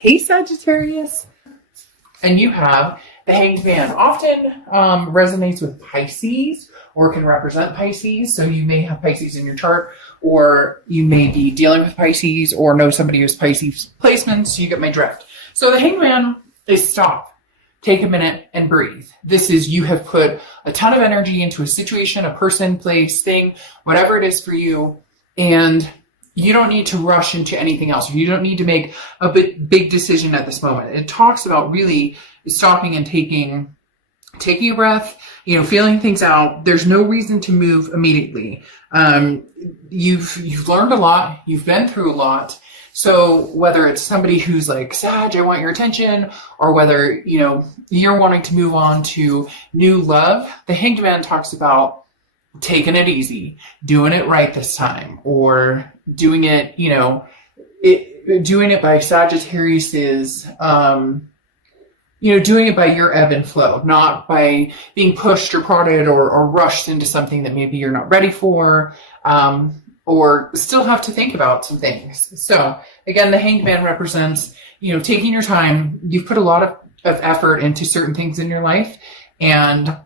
Hey Sagittarius. And you have the Hanged Man. Often resonates with Pisces or can represent Pisces. So you may have Pisces in your chart, or you may be dealing with Pisces or know somebody who's Pisces placements. So you get my drift. So the Hanged Man is stop. Take a minute and breathe. This is you have put a ton of energy into a situation, a person, place, thing, whatever it is for you. And you don't need to rush into anything else. You don't need to make a big decision at this moment. It talks about really stopping and taking a breath, feeling things out. There's no reason to move immediately. You've learned a lot. You've been through a lot. So whether it's somebody who's like, Sag, I want your attention, or whether, you're wanting to move on to new love, the Hanged Man talks about taking it easy, doing it right this time, or doing it, doing it by Sagittarius's, doing it by your ebb and flow, not by being pushed or prodded or rushed into something that maybe you're not ready for, or still have to think about some things. So again, the Hanged Man represents, taking your time. You've put a lot of effort into certain things in your life, and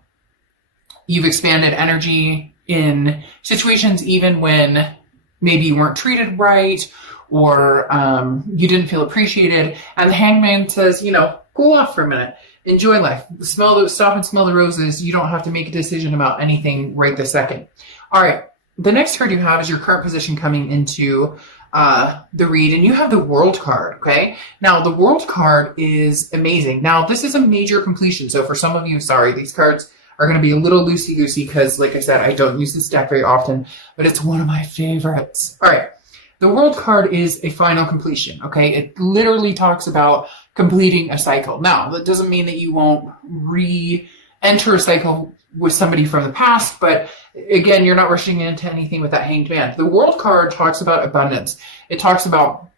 you've expanded energy in situations even when maybe you weren't treated right, or you didn't feel appreciated. And the Hanged Man says, cool off for a minute. Enjoy life. Stop and smell the roses. You don't have to make a decision about anything right this second. All right. The next card you have is your current position coming into the read, and you have the World card, okay? Now, the World card is amazing. Now, this is a major completion. So for some of you, sorry, these cards are going to be a little loosey-goosey because, like I said, I don't use this deck very often, but it's one of my favorites. All right. The World card is a final completion, okay? It literally talks about completing a cycle. Now, that doesn't mean that you won't re-enter a cycle with somebody from the past, but again, you're not rushing into anything with that Hanged Man. The World card talks about abundance. It talks about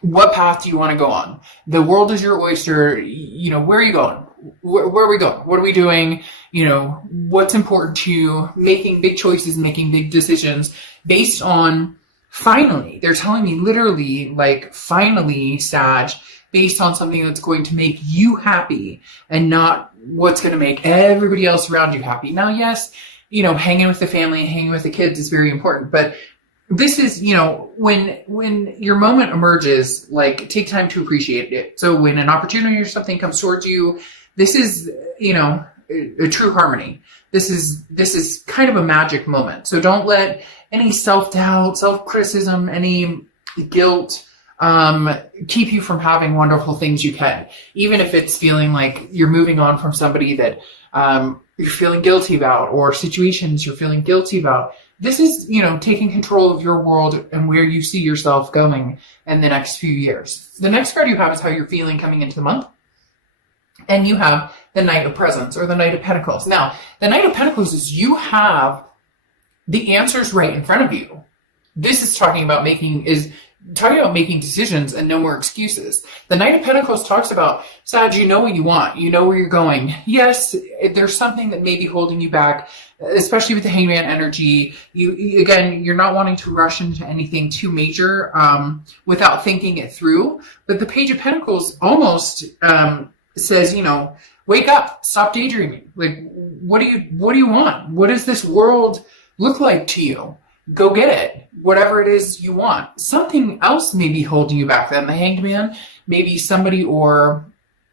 what path do you want to go on? The world is your oyster. Where are you going? Where are we going? What are we doing? What's important to you? Making big choices, making big decisions based on finally. They're telling me literally, like, finally, Sag, based on something that's going to make you happy and not what's going to make everybody else around you happy. Now, yes, hanging with the family, hanging with the kids is very important, but this is, when your moment emerges, like, take time to appreciate it. So when an opportunity or something comes towards you, this is, a true harmony. This is kind of a magic moment. So don't let any self-doubt, self-criticism, any guilt, keep you from having wonderful things you can. Even if it's feeling like you're moving on from somebody that, you're feeling guilty about, or situations you're feeling guilty about. This is, taking control of your world and where you see yourself going in the next few years. The next card you have is how you're feeling coming into the month. And you have the Knight of Presents, or the Knight of Pentacles. Now, the Knight of Pentacles is you have the answers right in front of you. This is talking about making decisions and no more excuses. The Knight of Pentacles talks about, Sag, you know what you want. You know where you're going. Yes, there's something that may be holding you back, especially with the Hanged Man energy. You're not wanting to rush into anything too major without thinking it through. But the Page of Pentacles almost says, wake up, stop daydreaming. Like, what do you want? What does this world look like to you? Go get it. Whatever it is you want. Something else may be holding you back then. The Hanged Man, maybe somebody, or,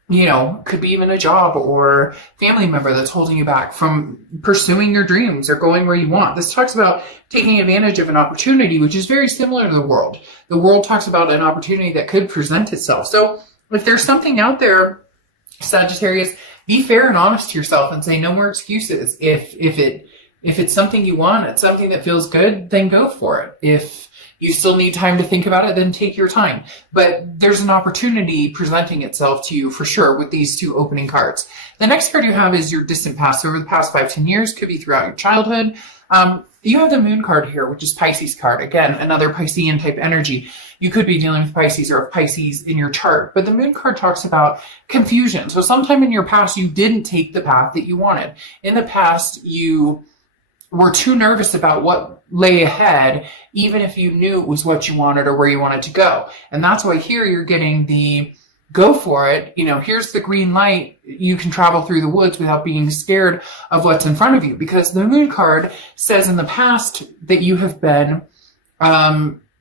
could be even a job or family member that's holding you back from pursuing your dreams or going where you want. This talks about taking advantage of an opportunity, which is very similar to the world. The world talks about an opportunity that could present itself. So if there's something out there, Sagittarius, be fair and honest to yourself and say no more excuses. If it's something you want, it's something that feels good, then go for it. If you still need time to think about it, then take your time. But there's an opportunity presenting itself to you for sure with these two opening cards. The next card you have is your distant past. So over the past 5-10 years, could be throughout your childhood. You have the Moon card here, which is Pisces card. Again, another Piscean type energy. You could be dealing with Pisces or Pisces in your chart. But the Moon card talks about confusion. So sometime in your past, you didn't take the path that you wanted. In the past, you were too nervous about what lay ahead, even if you knew it was what you wanted or where you wanted to go. And that's why here you're getting the go for it. Here's the green light. You can travel through the woods without being scared of what's in front of you, because the moon card says in the past that you have been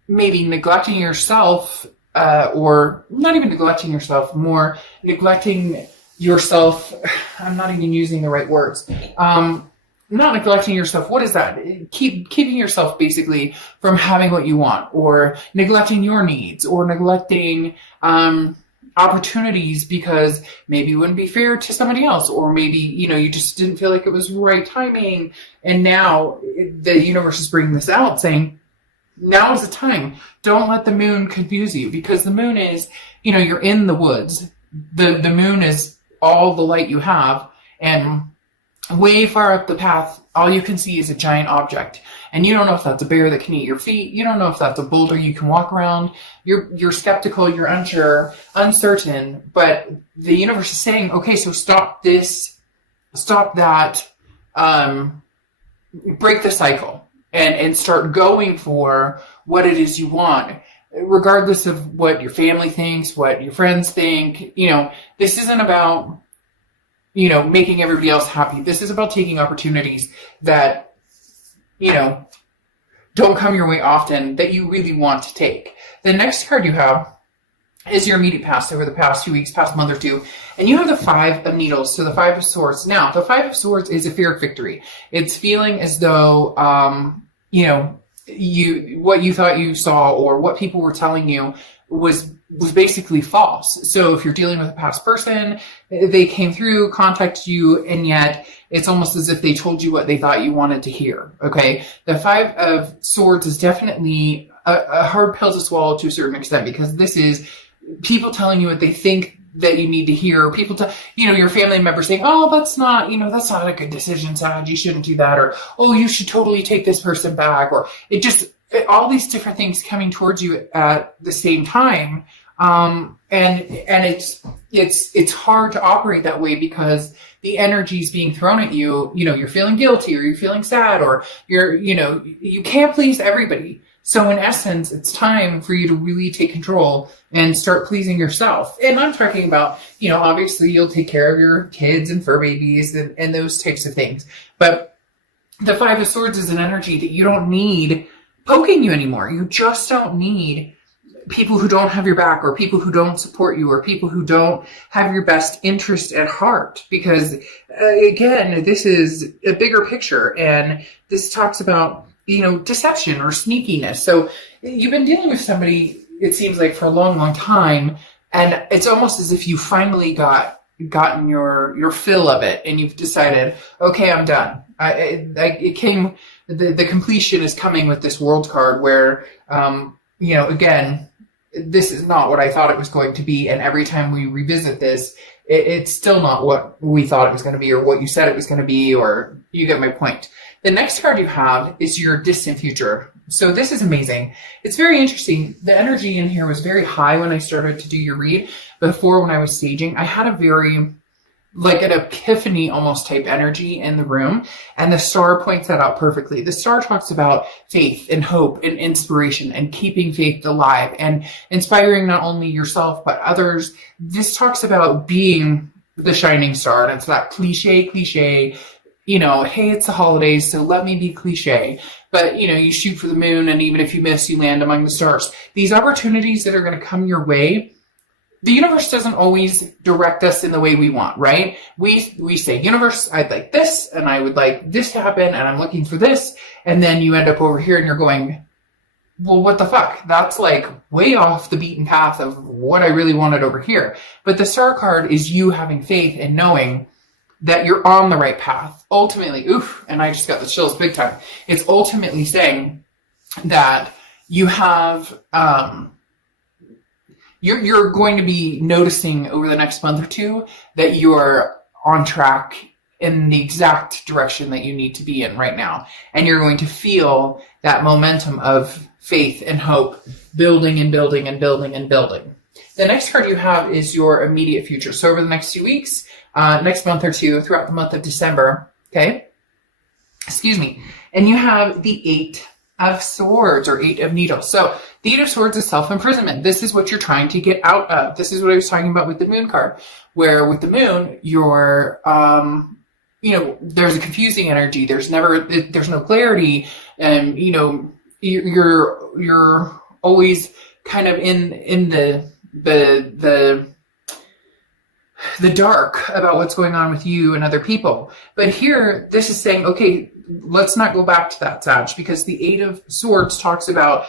maybe neglecting yourself, or not even neglecting yourself, more neglecting yourself. I'm not even using the right words. Not neglecting yourself. What is that? Keeping yourself basically from having what you want, or neglecting your needs, or neglecting opportunities because maybe it wouldn't be fair to somebody else, or maybe, you just didn't feel like it was right timing. And now the universe is bringing this out, saying, now is the time. Don't let the moon confuse you, because the moon is, you're in the woods. The moon is all the light you have, and way far up the path, all you can see is a giant object. And you don't know if that's a bear that can eat your feet. You don't know if that's a boulder you can walk around. You're skeptical, you're unsure, uncertain, but the universe is saying, okay, so stop this, stop that, break the cycle, and start going for what it is you want, regardless of what your family thinks, what your friends think. This isn't about making everybody else happy. This is about taking opportunities that, don't come your way often, that you really want to take. The next card you have is your immediate past, over the past 2 weeks, past month or two. And you have the 5 of Needles, so the 5 of Swords. Now, the 5 of Swords is a fear of victory. It's feeling as though, what you thought you saw, or what people were telling you was basically false. So if you're dealing with a past person, they came through, contacted you, and yet it's almost as if they told you what they thought you wanted to hear. Okay. The 5 of Swords is definitely a hard pill to swallow to a certain extent, because this is people telling you what they think that you need to hear. People your family members saying, oh, that's not a good decision, Sag, you shouldn't do that. Or, oh, you should totally take this person back. Or all these different things coming towards you at the same time. And it's hard to operate that way, because the energy is being thrown at you. You're feeling guilty, or you're feeling sad, or you can't please everybody. So in essence, it's time for you to really take control and start pleasing yourself. And I'm talking about, obviously you'll take care of your kids and fur babies and those types of things. But the 5 of Swords is an energy that you don't need poking you anymore. You just don't need people who don't have your back, or people who don't support you, or people who don't have your best interest at heart. Because again, this is a bigger picture, and this talks about, deception or sneakiness. So you've been dealing with somebody, it seems like, for a long, long time, and it's almost as if you finally gotten your fill of it, and you've decided, okay, I'm done. The completion is coming with this World card, where, again, this is not what I thought it was going to be. And every time we revisit this, it's still not what we thought it was going to be, or what you said it was going to be, or you get my point. The next card you have is your distant future. So this is amazing. It's very interesting. The energy in here was very high when I started to do your read. Before, when I was staging, I had a very, like, an epiphany almost type energy in the room. And the star points that out perfectly. The star talks about faith and hope and inspiration and keeping faith alive and inspiring not only yourself, but others. This talks about being the shining star. And it's that cliche, hey, it's the holidays, so let me be cliche. But, you shoot for the moon, and even if you miss, you land among the stars. These opportunities that are going to come your way, the universe doesn't always direct us in the way we want, right? We say, universe, I'd like this, and I would like this to happen, and I'm looking for this. And then you end up over here and you're going, well, what the fuck? That's like way off the beaten path of what I really wanted over here. But the star card is you having faith and knowing that you're on the right path. Ultimately, and I just got the chills big time. It's ultimately saying that you have, you're going to be noticing over the next month or two that you're on track in the exact direction that you need to be in right now. And you're going to feel that momentum of faith and hope building and building and building and building. The next card you have is your immediate future. So over the next 2 weeks, next month or two, throughout the month of December, okay, Excuse me. And you have the 8 of Swords or 8 of Needles. So the 8 of Swords is self-imprisonment. This is what you're trying to get out of. This is what I was talking about with the Moon card, where with the Moon, you're, there's a confusing energy. There's no clarity. And, you're always kind of in the dark about what's going on with you and other people. But here, this is saying, okay, let's not go back to that, Sag, because the 8 of Swords talks about,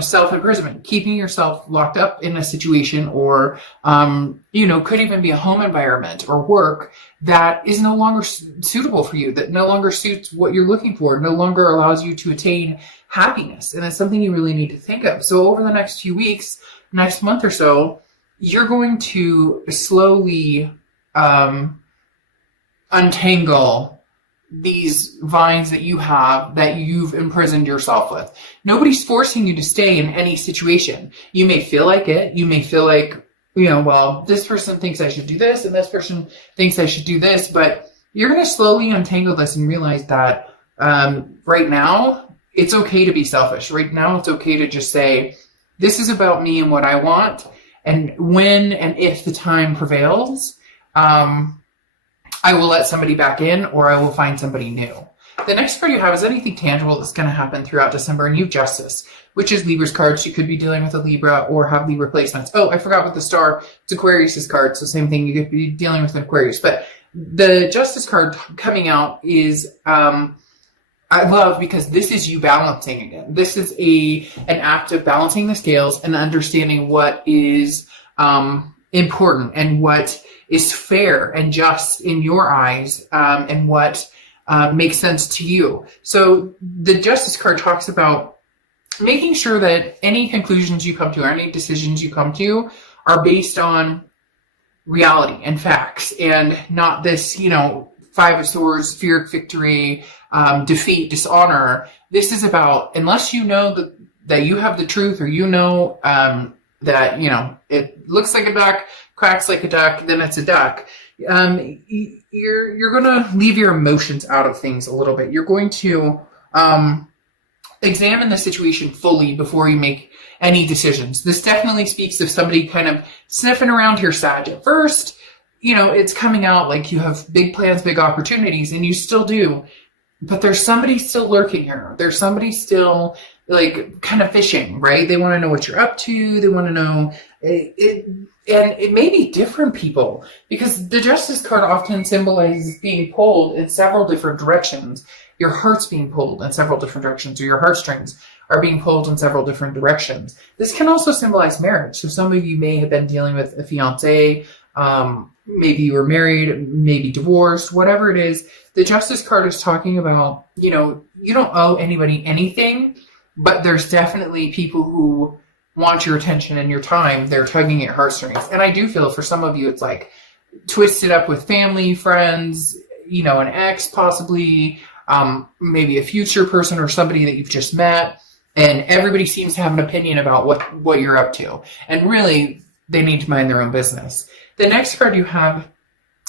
self-imprisonment, keeping yourself locked up in a situation, or, could even be a home environment or work that is no longer suitable for you, that no longer suits what you're looking for, no longer allows you to attain happiness. And it's something you really need to think of. So over the next few weeks, next month or so, you're going to slowly untangle these vines that you have, that you've imprisoned yourself with. Nobody's forcing you to stay in any situation. You may feel like it. You may feel like, this person thinks I should do this, and this person thinks I should do this. But you're going to slowly untangle this and realize that right now, it's okay to be selfish. Right now, it's okay to just say, this is about me and what I want. And when and if the time prevails, I will let somebody back in, or I will find somebody new. The next card you have is anything tangible that's going to happen throughout December, and you have Justice, which is Libra's card. So you could be dealing with a Libra or have Libra placements. Oh, I forgot with the Star. It's Aquarius's card. So same thing. You could be dealing with an Aquarius. But the Justice card coming out is, I love, because this is you balancing again. This is an act of balancing the scales and understanding what is important and what is fair and just in your eyes, and what makes sense to you. So the Justice card talks about making sure that any conclusions you come to or any decisions you come to are based on reality and facts, and not this, 5 of Swords, fear of victory, defeat, dishonor. This is about, unless you know that you have the truth, or that, it looks like a duck, cracks like a duck, then it's a duck. You're going to leave your emotions out of things a little bit. You're going to examine the situation fully before you make any decisions. This definitely speaks of somebody kind of sniffing around here, Sag. At first, it's coming out like you have big plans, big opportunities, and you still do. But there's somebody still lurking here. There's somebody still like kind of fishing, right? They want to know what you're up to. They want to know it. And it may be different people, because the Justice card often symbolizes being pulled in several different directions. Your heart's being pulled in several different directions, or your heartstrings are being pulled in several different directions. This can also symbolize marriage. So some of you may have been dealing with a fiance, maybe you were married, maybe divorced, whatever it is. The Justice card is talking about, you don't owe anybody anything, but there's definitely people who want your attention and your time. They're tugging at your heartstrings. And I do feel for some of you, it's like twisted up with family, friends, an ex possibly, maybe a future person or somebody that you've just met. And everybody seems to have an opinion about what you're up to. And really, they need to mind their own business. The next card you have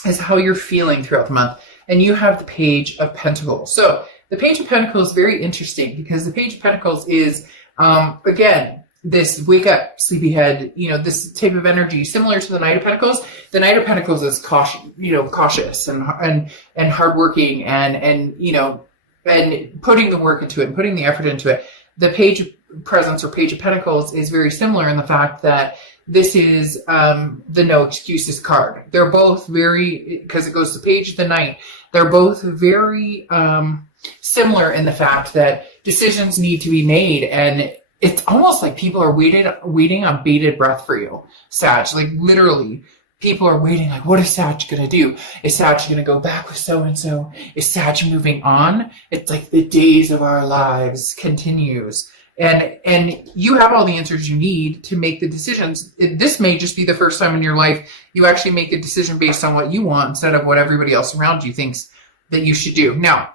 is how you're feeling throughout the month. And you have the Page of Pentacles. So the Page of Pentacles is very interesting, because the Page of Pentacles is, again, this wake up, sleepyhead, this type of energy, similar to the Knight of Pentacles. The Knight of Pentacles is cautious and hardworking and putting the work into it, and putting the effort into it. The Page of Presence or Page of Pentacles is very similar in the fact that this is the no excuses card. They're both very, because it goes to Page of the Knight, they're both very similar in the fact that decisions need to be made, and it's almost like people are waiting on bated breath for you, Sag. Like literally, people are waiting. Like, what is Sag gonna do? Is Sag gonna go back with so and so? Is Sag moving on? It's like the days of our lives continues, and you have all the answers you need to make the decisions. This may just be the first time in your life you actually make a decision based on what you want instead of what everybody else around you thinks that you should do. Now,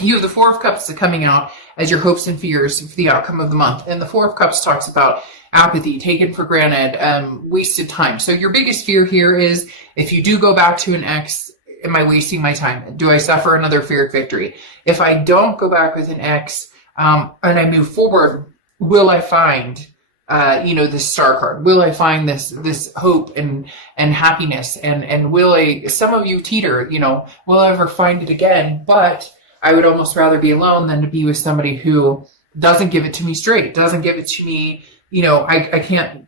you have the Four of Cups coming out as your hopes and fears for the outcome of the month. And the Four of Cups talks about apathy, taken for granted, wasted time. So your biggest fear here is if you do go back to an ex, am I wasting my time? Do I suffer another Pyrrhic victory? If I don't go back with an ex, and I move forward, will I find, this star card? Will I find this hope and happiness? And will some of you teeter, will I ever find it again? But I would almost rather be alone than to be with somebody who doesn't give it to me straight, doesn't give it to me, I can't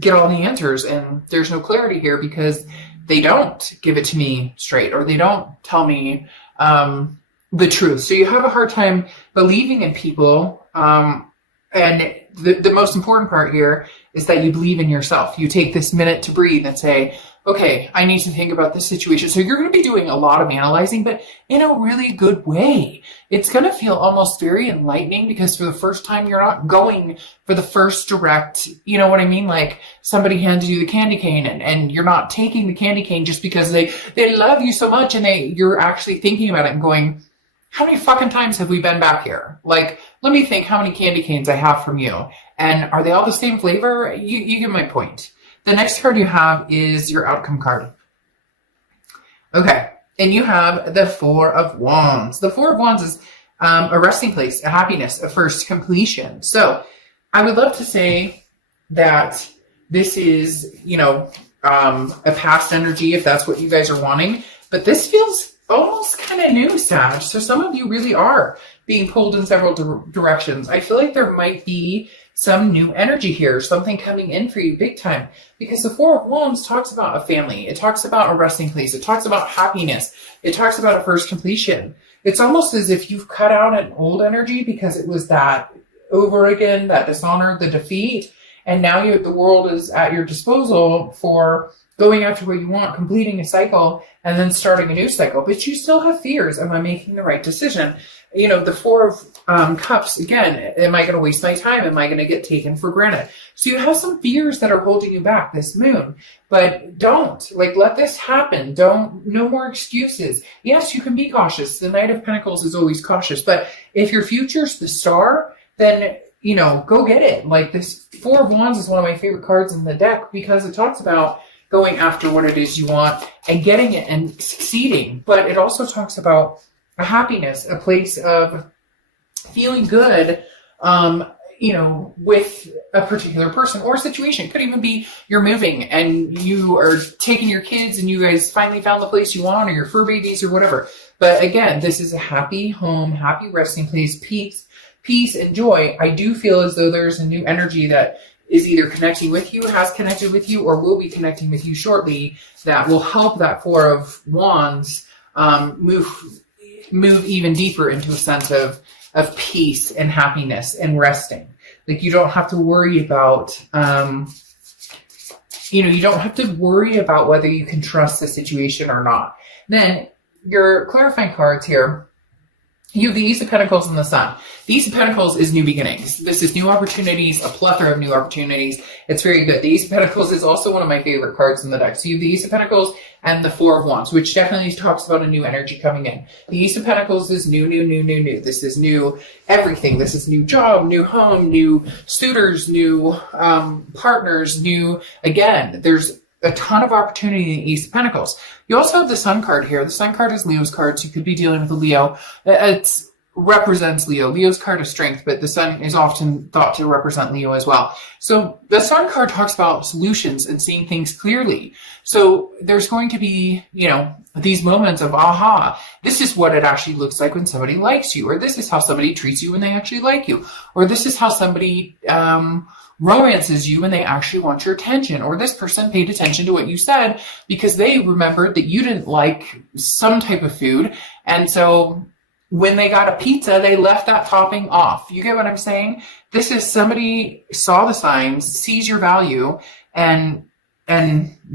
get all the answers, and there's no clarity here because they don't give it to me straight, or they don't tell me the truth. So you have a hard time believing in people. And the most important part here is that you believe in yourself. You take this minute to breathe and say, okay, I need to think about this situation. So you're going to be doing a lot of analyzing, but in a really good way. It's going to feel almost very enlightening because for the first time, you're not going for the first direct, you know what I mean? Like somebody handed you the candy cane and you're not taking the candy cane just because they love you so much, and you're actually thinking about it and going, how many fucking times have we been back here? Like, let me think how many candy canes I have from you. And are they all the same flavor? You get my point. The next card you have is your outcome card. Okay. And you have the Four of Wands. The Four of Wands is a resting place, a happiness, a first completion. So I would love to say that this is, a past energy if that's what you guys are wanting. But this feels almost kind of new, Sag. So some of you really are being pulled in several directions. I feel like there might be some new energy here, something coming in for you big time, because the Four of Wands talks about a family. It talks about a resting place. It talks about happiness. It talks about a first completion. It's almost as if you've cut out an old energy because it was that over again, that dishonor, the defeat. And now the world is at your disposal for going after what you want, completing a cycle, and then starting a new cycle. But you still have fears. Am I making the right decision? The Four of Cups, again, am I going to waste my time? Am I going to get taken for granted? So you have some fears that are holding you back this moon. But don't. Let this happen. No more excuses. Yes, you can be cautious. The Knight of Pentacles is always cautious. But if your future's the star, then, go get it. This Four of Wands is one of my favorite cards in the deck because it talks about going after what it is you want and getting it and succeeding. But it also talks about a happiness, a place of feeling good, with a particular person or situation. It could even be you're moving and you are taking your kids and you guys finally found the place you want, or your fur babies or whatever. But again, this is a happy home, happy resting place, peace and joy. I do feel as though there's a new energy that is either connecting with you, has connected with you, or will be connecting with you shortly that will help that Four of Wands move even deeper into a sense of peace and happiness and resting. You don't have to worry about, you don't have to worry about whether you can trust the situation or not. Then your clarifying cards here, you have the Ace of Pentacles and the Sun. The Ace of Pentacles is new beginnings. This is new opportunities, a plethora of new opportunities. It's very good. The Ace of Pentacles is also one of my favorite cards in the deck. So you have the Ace of Pentacles and the Four of Wands, which definitely talks about a new energy coming in. The Ace of Pentacles is new. This is new everything. This is new job, new home, new suitors, new partners, again, there's a ton of opportunity in the Ace of Pentacles. You also have the Sun card here. The Sun card is Leo's card, so you could be dealing with a Leo. It represents Leo. Leo's card is strength, but the Sun is often thought to represent Leo as well. So the Sun card talks about solutions and seeing things clearly. So there's going to be, these moments of, aha, this is what it actually looks like when somebody likes you, or this is how somebody treats you when they actually like you, or this is how somebody romances you when they actually want your attention, or this person paid attention to what you said because they remembered that you didn't like some type of food, and so when they got a pizza, they left that topping off. You get what I'm saying? This is somebody saw the signs, sees your value, and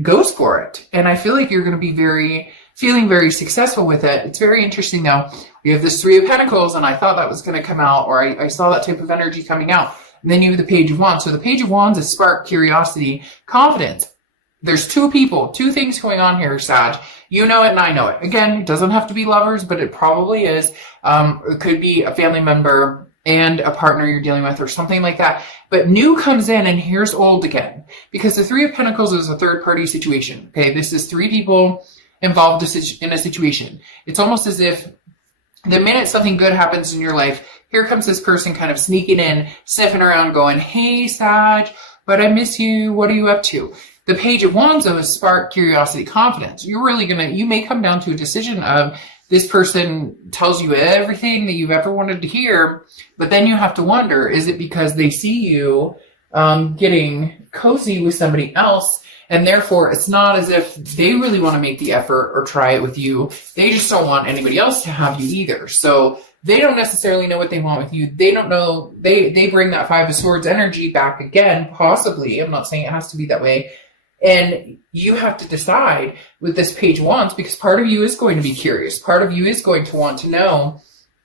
goes for it. And I feel like you're going to be feeling very successful with it. It's very interesting though. We have this Three of Pentacles, and I thought that was going to come out, or I saw that type of energy coming out. And then you have the Page of Wands. So the Page of Wands is spark, curiosity, confidence. There's two things going on here, Sag. You know it and I know it. Again, it doesn't have to be lovers, but it probably is. It could be a family member and a partner you're dealing with or something like that. But new comes in and here's old again. Because the Three of Pentacles is a third party situation. Okay, this is three people involved in a situation. It's almost as if the minute something good happens in your life, here comes this person kind of sneaking in, sniffing around, going, hey, Sag, but I miss you. What are you up to? The Page of Wands, though, is spark, curiosity, confidence. You may come down to a decision of this person tells you everything that you've ever wanted to hear, but then you have to wonder, is it because they see you getting cozy with somebody else? And therefore, it's not as if they really want to make the effort or try it with you. They just don't want anybody else to have you either. So they don't necessarily know what they want with you. They don't know. They bring that Five of Swords energy back again, possibly. I'm not saying it has to be that way. And you have to decide with this Page of Wands, because part of you is going to be curious. Part of you is going to want to know,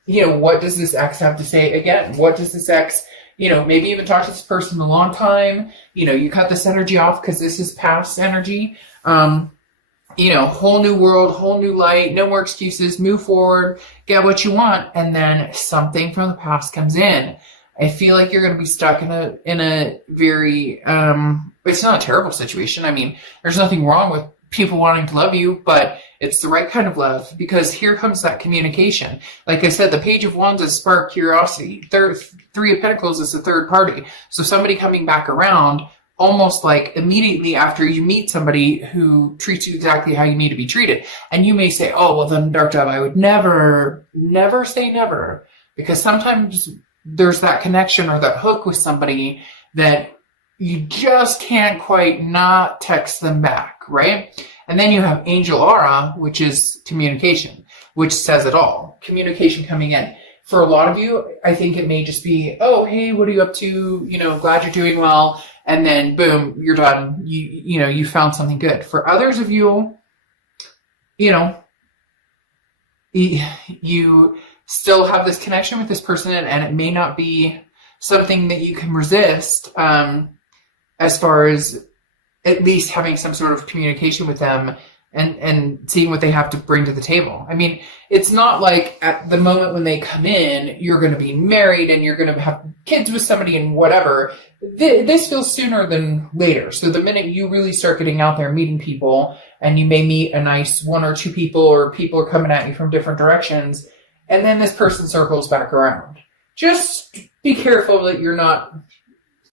what does this ex have to say again? What does this ex, maybe even talk to this person a long time. You cut this energy off because this is past energy. Whole new world, whole new light, no more excuses, move forward, get what you want. And then something from the past comes in. I feel like you're going to be stuck in a very, it's not a terrible situation. I mean, there's nothing wrong with people wanting to love you, but it's the right kind of love, because here comes that communication. Like I said, the Page of Wands is spark, curiosity. Three of Pentacles is the third party. So somebody coming back around almost like immediately after you meet somebody who treats you exactly how you need to be treated. And you may say, oh, well then, Dark Dove, I would never say never, because sometimes there's that connection or that hook with somebody that you just can't quite not text them back, right? And then you have Angel Aura, which is communication, which says it all. Communication coming in. For a lot of you, I think it may just be, oh, hey, what are you up to? Glad you're doing well. And then boom, you're done. You found something good. For others of you, you still have this connection with this person, and it may not be something that you can resist, as far as at least having some sort of communication with them and seeing what they have to bring to the table. I mean, it's not like at the moment when they come in, you're going to be married and you're going to have kids with somebody and whatever. This feels sooner than later. So the minute you really start getting out there, meeting people, and you may meet a nice one or two people, or people are coming at you from different directions, and then this person circles back around. Just be careful that you're not